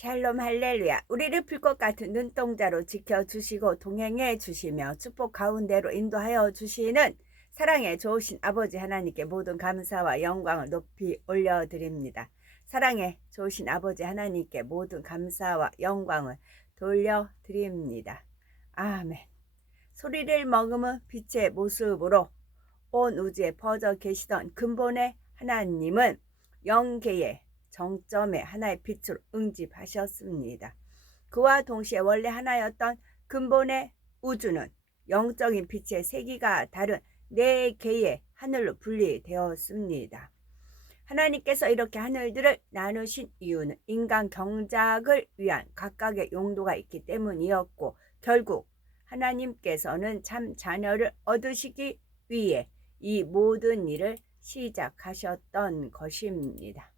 샬롬 할렐루야. 우리를 불꽃 같은 눈동자로 지켜주시고 동행해 주시며 축복 가운데로 인도하여 주시는 사랑의 좋으신 아버지 하나님께 모든 감사와 영광을 높이 올려드립니다. 사랑의 좋으신 아버지 하나님께 모든 감사와 영광을 돌려드립니다. 아멘. 소리를 머금은 빛의 모습으로 온 우주에 퍼져 계시던 근본의 하나님은 영계의 정점의 하나의 빛으로 응집하셨습니다. 그와 동시에 원래 하나였던 근본의 우주는 영적인 빛의 세기가 다른 네 개의 하늘로 분리되었습니다. 하나님께서 이렇게 하늘들을 나누신 이유는 인간 경작을 위한 각각의 용도가 있기 때문이었고, 결국 하나님께서는 참 자녀를 얻으시기 위해 이 모든 일을 시작하셨던 것입니다.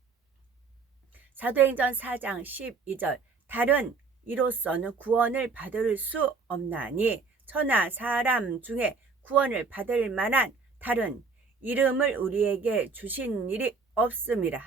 사도행전 4장 12절 다른 이로서는 구원을 받을 수 없나니 천하 사람 중에 구원을 받을 만한 다른 이름을 우리에게 주신 일이 없음이라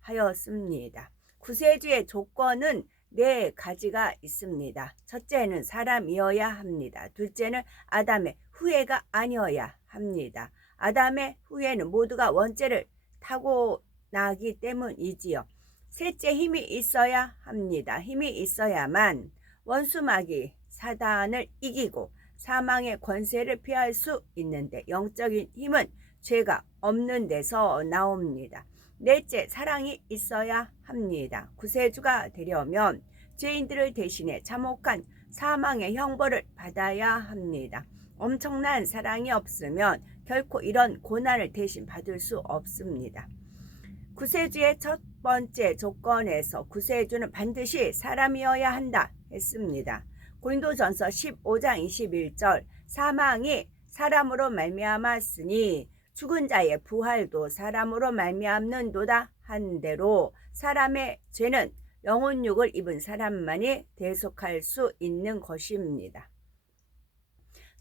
하였습니다. 구세주의 조건은 네 가지가 있습니다. 첫째는 사람이어야 합니다. 둘째는 아담의 후예가 아니어야 합니다. 아담의 후예는 모두가 원죄를 타고나기 때문이지요. 셋째, 힘이 있어야 합니다. 힘이 있어야만 원수마귀 사단을 이기고 사망의 권세를 피할 수 있는데, 영적인 힘은 죄가 없는 데서 나옵니다. 넷째, 사랑이 있어야 합니다. 구세주가 되려면 죄인들을 대신해 참혹한 사망의 형벌을 받아야 합니다. 엄청난 사랑이 없으면 결코 이런 고난을 대신 받을 수 없습니다. 구세주의 첫 번째 조건에서 구세주는 반드시 사람이어야 한다 했습니다. 고린도전서 15장 21절 사망이 사람으로 말미암았으니 죽은 자의 부활도 사람으로 말미암는도다 한 대로 사람의 죄는 영혼육을 입은 사람만이 대속할 수 있는 것입니다.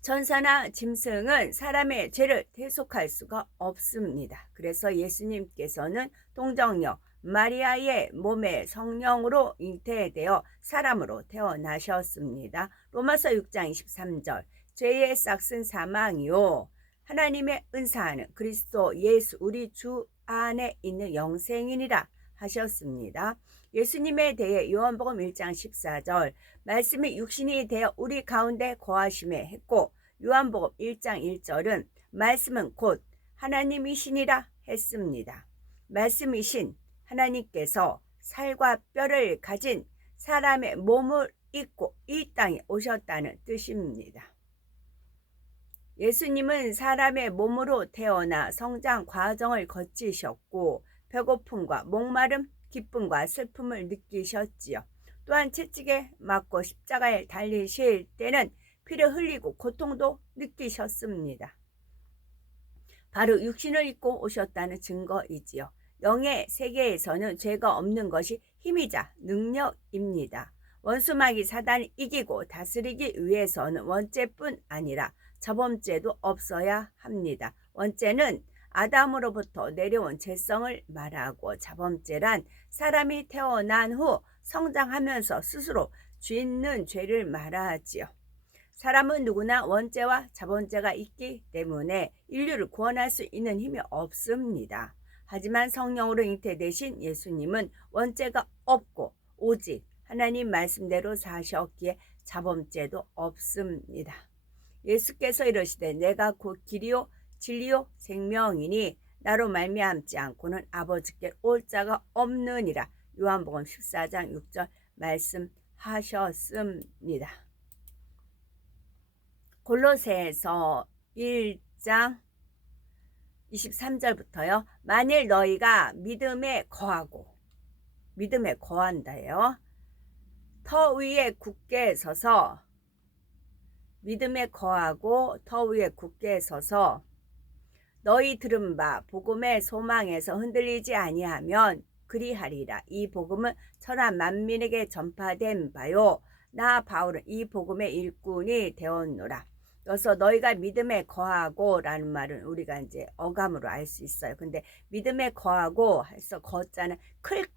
천사나 짐승은 사람의 죄를 대속할 수가 없습니다. 그래서 예수님께서는 동정녀 마리아의 몸에 성령으로 잉태되어 사람으로 태어나셨습니다. 로마서 6장 23절 죄의 싹은 사망이요 하나님의 은사는 그리스도 예수 우리 주 안에 있는 영생이니라 하셨습니다. 예수님에 대해 요한복음 1장 14절 말씀이 육신이 되어 우리 가운데 거하심에 했고, 요한복음 1장 1절은 말씀은 곧 하나님이시니라 했습니다. 말씀이신 하나님께서 살과 뼈를 가진 사람의 몸을 입고 이 땅에 오셨다는 뜻입니다. 예수님은 사람의 몸으로 태어나 성장 과정을 거치셨고 배고픔과 목마름, 기쁨과 슬픔을 느끼셨지요. 또한 채찍에 맞고 십자가에 달리실 때는 피를 흘리고 고통도 느끼셨습니다. 바로 육신을 입고 오셨다는 증거이지요. 영의 세계에서는 죄가 없는 것이 힘이자 능력입니다. 원수마귀 사단을 이기고 다스리기 위해서는 원죄뿐 아니라 저범죄도 없어야 합니다. 원죄는 아담으로부터 내려온 죄성을 말하고, 자범죄란 사람이 태어난 후 성장하면서 스스로 짓는 죄를 말하지요. 사람은 누구나 원죄와 자범죄가 있기 때문에 인류를 구원할 수 있는 힘이 없습니다. 하지만 성령으로 잉태되신 예수님은 원죄가 없고 오직 하나님 말씀대로 사셨기에 자범죄도 없습니다. 예수께서 이르시되 내가 곧 길이요 진리요 생명이니 나로 말미암지 않고는 아버지께 올 자가 없느니라. 요한복음 14장 6절 말씀하셨습니다. 골로새서 1장 23절부터요. 만일 너희가 믿음에 거한다요. 터 위에 굳게 서서 믿음에 거하고 터 위에 굳게 서서 너희 들은 바 복음의 소망에서 흔들리지 아니하면 그리하리라. 이 복음은 천하 만민에게 전파된 바요 나 바울은 이 복음의 일꾼이 되었노라. 그래서 너희가 믿음에 거하고 라는 말은 우리가 이제 어감으로 알 수 있어요. 근데 믿음에 거하고 해서 거자는 클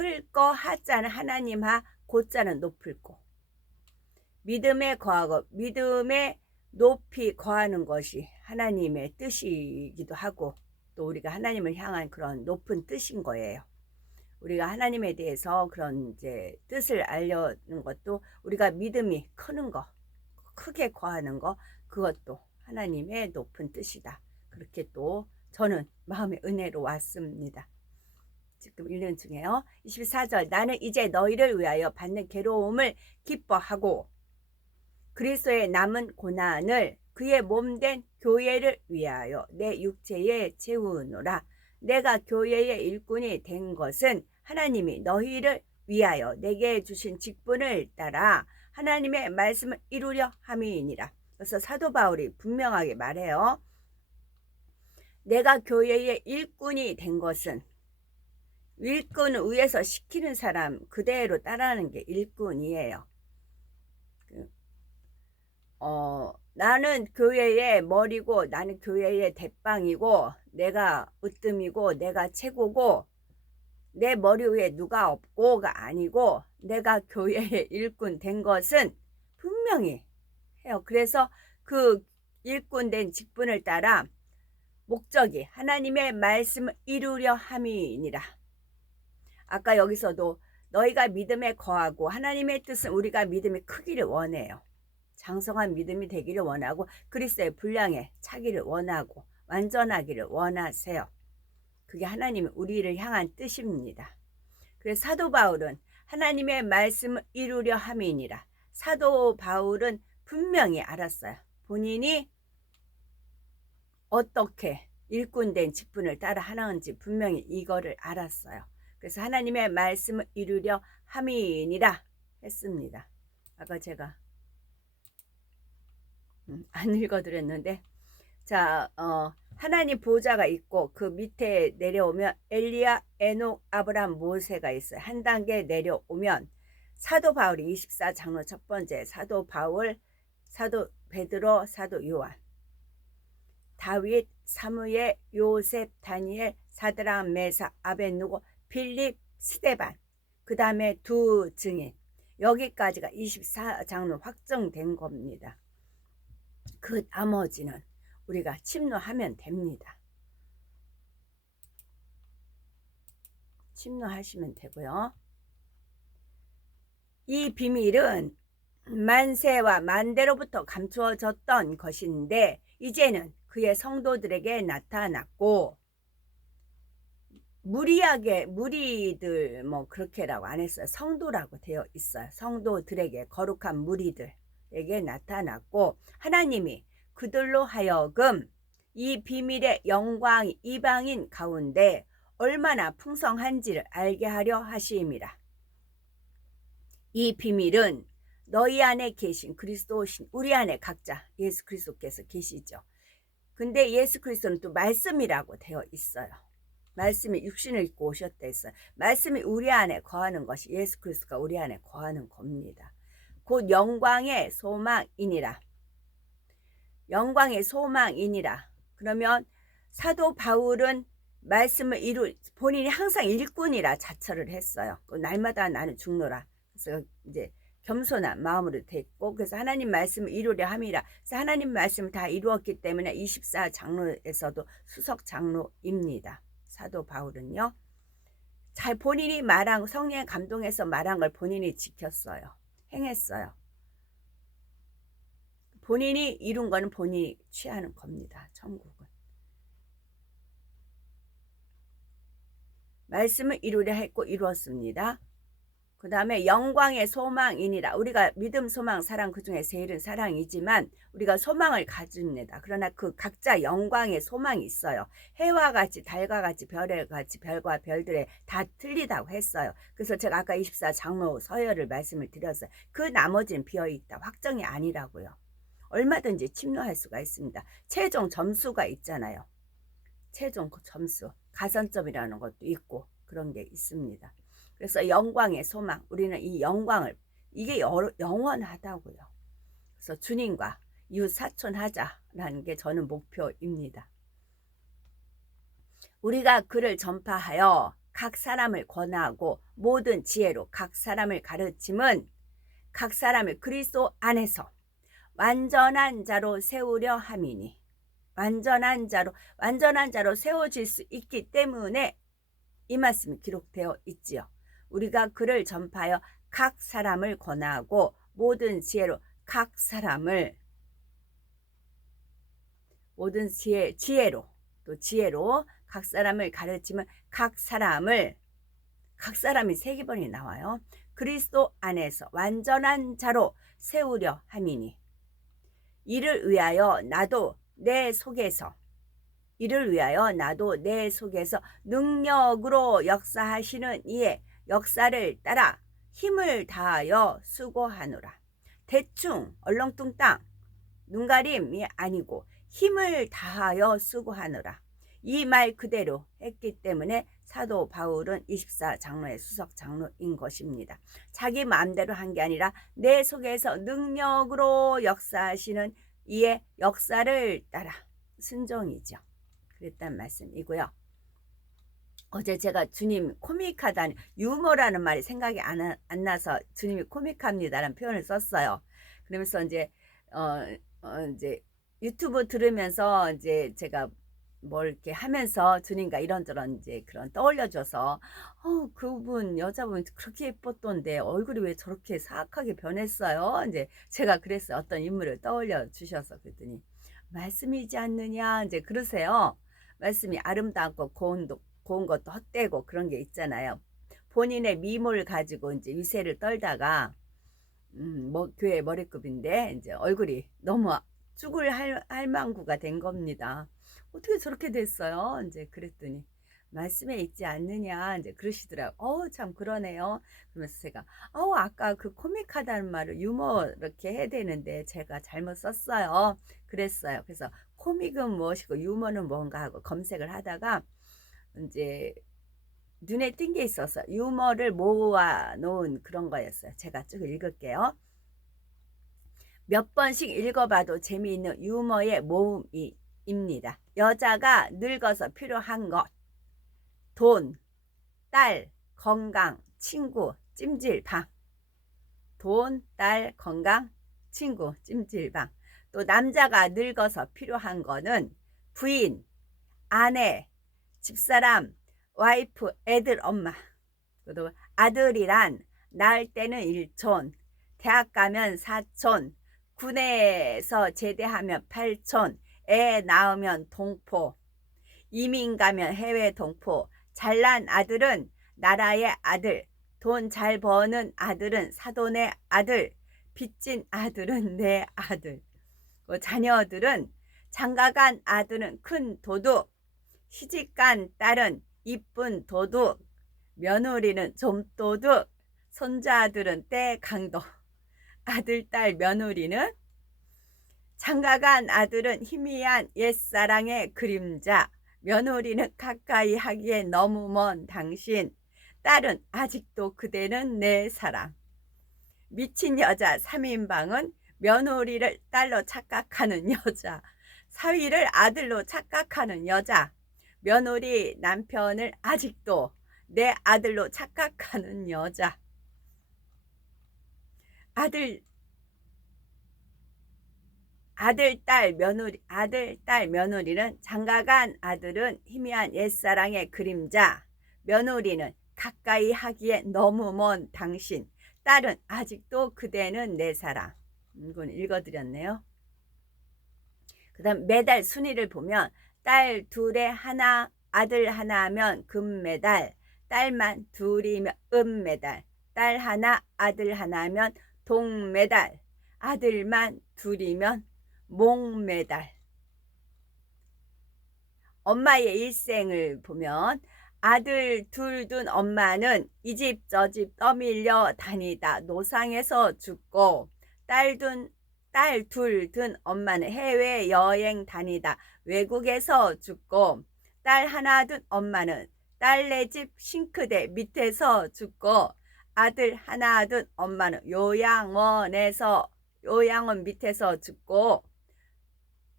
클 거 하자는 하나님 하, 고자는 높을 거. 믿음에 거하고 믿음에 높이 거하는 것이 하나님의 뜻이기도 하고 또 우리가 하나님을 향한 그런 높은 뜻인 거예요. 우리가 하나님에 대해서 그런 이제 뜻을 알려는 것도 우리가 믿음이 크는 거, 크게 거하는 거, 그것도 하나님의 높은 뜻이다. 그렇게 또 저는 마음의 은혜로 왔습니다. 지금 읽는 중에요. 24절 나는 이제 너희를 위하여 받는 괴로움을 기뻐하고 그리스도의 남은 고난을 그의 몸된 교회를 위하여 내 육체에 채우노라. 내가 교회의 일꾼이 된 것은 하나님이 너희를 위하여 내게 주신 직분을 따라 하나님의 말씀을 이루려 함이니라. 그래서 사도 바울이 분명하게 말해요. 내가 교회의 일꾼이 된 것은, 일꾼은 위에서 시키는 사람 그대로 따라하는 게 일꾼이에요. 나는 교회의 머리고 나는 교회의 대빵이고 내가 으뜸이고 내가 최고고 내 머리 위에 누가 없고가 아니고 내가 교회의 일꾼 된 것은 분명히 해요. 그래서 그 일꾼 된 직분을 따라 목적이 하나님의 말씀을 이루려 함이니라. 아까 여기서도 너희가 믿음에 거하고 하나님의 뜻은 우리가 믿음이 크기를 원해요. 장성한 믿음이 되기를 원하고 그리스도의 분량에 차기를 원하고 완전하기를 원하세요. 그게 하나님이 우리를 향한 뜻입니다. 그래서 사도 바울은 하나님의 말씀을 이루려 함이니라. 사도 바울은 분명히 알았어요. 본인이 어떻게 일꾼된 직분을 따라 하는지 분명히 이거를 알았어요. 그래서 하나님의 말씀을 이루려 함이니라 했습니다. 아까 제가 안 읽어드렸는데 자 하나님 보좌가 있고 그 밑에 내려오면 엘리야, 에녹, 아브람, 모세가 있어요. 한 단계 내려오면 사도 바울이 24장로 첫 번째 사도 바울, 사도 베드로, 사도 요한, 다윗, 사무엘, 요셉, 다니엘, 사드락, 메사, 아벳누고, 필립, 스데반, 그 다음에 두 증인, 여기까지가 24장로 확정된 겁니다. 그 나머지는 우리가 침노하면 됩니다. 침노하시면 되고요. 이 비밀은 만세와 만대로부터 감추어졌던 것인데 이제는 그의 성도들에게 나타났고 무리하게 무리들 뭐 그렇게라고 안 했어요. 성도라고 되어 있어요. 성도들에게 거룩한 무리들에게 나타났고 하나님이 그들로 하여금 이 비밀의 영광이 이방인 가운데 얼마나 풍성한지를 알게 하려 하심이라. 이 비밀은 너희 안에 계신 그리스도신 우리 안에 각자 예수 그리스도께서 계시죠. 근데 예수 그리스도는 또 말씀이라고 되어 있어요. 말씀이 육신을 입고 오셨다 했어요. 말씀이 우리 안에 거하는 것이 예수 그리스도가 우리 안에 거하는 겁니다. 곧 영광의 소망이니라. 영광의 소망이니라. 그러면 사도 바울은 말씀을 본인이 항상 일꾼이라 자처를 했어요. 날마다 나는 죽노라. 그래서 이제 겸손한 마음으로 됐고 그래서 하나님 말씀을 이루려 함이라. 그래서 하나님 말씀을 다 이루었기 때문에 24장로에서도 수석 장로입니다. 사도 바울은요. 잘 본인이 말한 성령의 감동해서 말한 걸 본인이 지켰어요. 행했어요. 본인이 이룬 거는 본인이 취하는 겁니다. 천국은. 말씀을 이루려 했고 이루었습니다. 그 다음에 영광의 소망이니라. 우리가 믿음, 소망, 사랑 그 중에 제일은 사랑이지만 우리가 소망을 가집니다. 그러나 그 각자 영광의 소망이 있어요. 해와 같이 달과 같이 별에 같이 별과 별들에 다 틀리다고 했어요. 그래서 제가 아까 24장로 서열을 말씀을 드렸어요. 그 나머지는 비어있다. 확정이 아니라고요. 얼마든지 침노할 수가 있습니다. 최종 점수가 있잖아요. 최종 점수 가산점이라는 것도 있고 그런 게 있습니다. 그래서 영광의 소망, 우리는 이 영광을 이게 영원하다고요. 그래서 주님과 이웃 사촌하자라는 게 저는 목표입니다. 우리가 그를 전파하여 각 사람을 권하고 모든 지혜로 각 사람을 가르침은 각 사람을 그리스도 안에서 완전한 자로 세우려 함이니. 완전한 자로 세워질 수 있기 때문에 이 말씀이 기록되어 있지요. 우리가 그를 전파하여 각 사람을 권하고 모든 지혜로 각 사람을, 모든 지혜로 또 지혜로 각 사람을 가르치면 각 사람이 3번이 나와요. 그리스도 안에서 완전한 자로 세우려 함이니. 이를 위하여 나도 내 속에서 능력으로 역사하시는 이의 역사를 따라 힘을 다하여 수고하노라. 대충 얼렁뚱땅 눈가림이 아니고 힘을 다하여 수고하노라. 이 말 그대로 했기 때문에 사도 바울은 24장로의 수석 장로인 것입니다. 자기 마음대로 한 게 아니라 내 속에서 능력으로 역사하시는 이의 역사를 따라 순종이죠. 그랬단 말씀이고요. 어제 제가 주님 코믹하다는 유머라는 말이 생각이 안 나서 주님이 코믹합니다라는 표현을 썼어요. 그러면서 이제 이제 유튜브 들으면서 이제 제가 뭘 이렇게 하면서 주님과 이런저런 이제 그런 떠올려줘서 그분 여자분 그렇게 예뻤던데 얼굴이 왜 저렇게 사악하게 변했어요? 이제 제가 그랬어요. 어떤 인물을 떠올려 주셔서 그랬더니 말씀이지 않느냐 이제 그러세요. 말씀이 아름답고 고운 것도 헛되고 그런 게 있잖아요. 본인의 미모를 가지고 이제 위세를 떨다가 교회 머리급인데 이제 얼굴이 너무 죽을 할망구가 된 겁니다. 어떻게 저렇게 됐어요? 이제 그랬더니 말씀에 있지 않느냐 이제 그러시더라고요. 참 그러네요. 그러면서 제가 아까 그 코믹하다는 말을 유머 이렇게 해야 되는데 제가 잘못 썼어요. 그랬어요. 그래서 코믹은 무엇이고 유머는 뭔가 하고 검색을 하다가 이제 눈에 띈 게 있어서 유머를 모아 놓은 그런 거였어요. 제가 쭉 읽을게요. 몇 번씩 읽어봐도 재미있는 유머의 모음입니다. 여자가 늙어서 필요한 것, 돈, 딸, 건강, 친구, 찜질방. 돈, 딸, 건강, 친구, 찜질방. 또 남자가 늙어서 필요한 거는 부인, 아내, 집사람, 와이프, 애들, 엄마. 또 아들이란 낳을 때는 일촌, 대학 가면 사촌, 군에서 제대하면 팔촌, 애 낳으면 동포, 이민 가면 해외 동포, 잘난 아들은 나라의 아들, 돈 잘 버는 아들은 사돈의 아들, 빚진 아들은 내 아들. 자녀들은 장가간 아들은 큰 도둑, 시집간 딸은 이쁜 도둑, 며느리는 좀도둑, 손자들은 떼강도. 아들, 딸, 며느리는 장가간 아들은 희미한 옛사랑의 그림자, 며느리는 가까이 하기에 너무 먼 당신, 딸은 아직도 그대는 내 사랑. 미친 여자 3인방은 며느리를 딸로 착각하는 여자, 사위를 아들로 착각하는 여자, 며느리 남편을 아직도 내 아들로 착각하는 여자. 아들, 딸, 며느리는 장가간 아들은 희미한 옛사랑의 그림자, 며느리는 가까이 하기에 너무 먼 당신, 딸은 아직도 그대는 내 사랑. 이건 읽어드렸네요. 그 다음 메달 순위를 보면 딸 둘에 하나, 아들 하나면 금메달, 딸만 둘이면 은메달, 딸 하나, 아들 하나면 동메달, 아들만 둘이면 몽메달. 엄마의 일생을 보면 아들 둘 둔 엄마는 이 집 저 집 떠밀려 다니다 노상에서 죽고, 딸 둘 둔 엄마는 해외여행 다니다 외국에서 죽고, 딸 하나 둔 엄마는 딸네 집 싱크대 밑에서 죽고, 아들 하나 둔 엄마는 요양원 밑에서 죽고,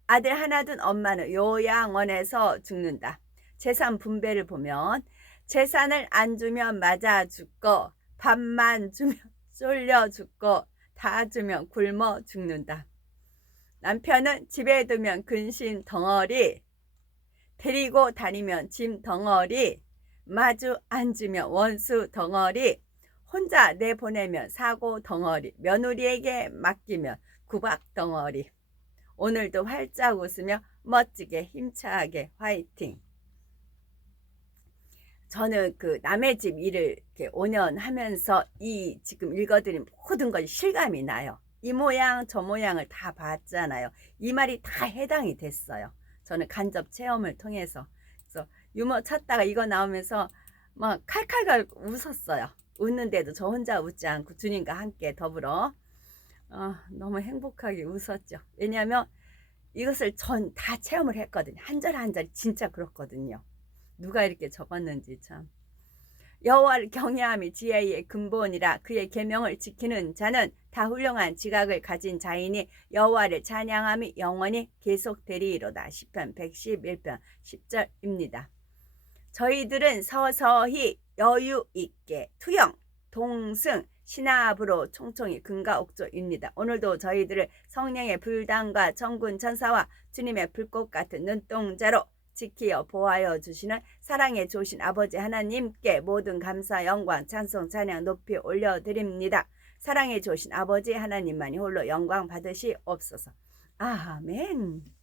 아들 하나 둔 엄마는 요양원에서 죽는다. 재산 분배를 보면 재산을 안 주면 맞아 죽고 밥만 주면 쫄려 죽고 다 주면 굶어 죽는다. 남편은 집에 두면 근심 덩어리, 데리고 다니면 짐 덩어리, 마주 앉으면 원수 덩어리, 혼자 내보내면 사고 덩어리, 며느리에게 맡기면 구박 덩어리. 오늘도 활짝 웃으며 멋지게 힘차게 화이팅. 저는 그 남의 집 일을 이렇게 5년 하면서 이 지금 읽어드린 모든 것이 실감이 나요. 이 모양 저 모양을 다 봤잖아요. 이 말이 다 해당이 됐어요. 저는 간접 체험을 통해서. 그래서 유머 찾다가 이거 나오면서 막 칼칼칼 웃었어요. 웃는데도 저 혼자 웃지 않고 주님과 함께 더불어 너무 행복하게 웃었죠. 왜냐하면 이것을 전 다 체험을 했거든요. 한 절 한 절 진짜 그렇거든요. 누가 이렇게 적었는지 참. 여호와를 경외함이 지혜의 근본이라 그의 계명을 지키는 자는 다 훌륭한 지각을 가진 자이니 여호와를 찬양함이 영원히 계속되리이로다. 시편 111편 10절입니다. 저희들은 서서히 여유 있게 투영, 동승, 신압으로 총총히 금가옥조입니다. 오늘도 저희들을 성령의 불단과 천군 천사와 주님의 불꽃 같은 눈동자로 지키어 보하여 주시는 사랑의 좋으신 아버지 하나님께 모든 감사 영광 찬송 찬양 높이 올려드립니다. 사랑의 좋으신 아버지 하나님만이 홀로 영광 받으시옵소서. 아멘.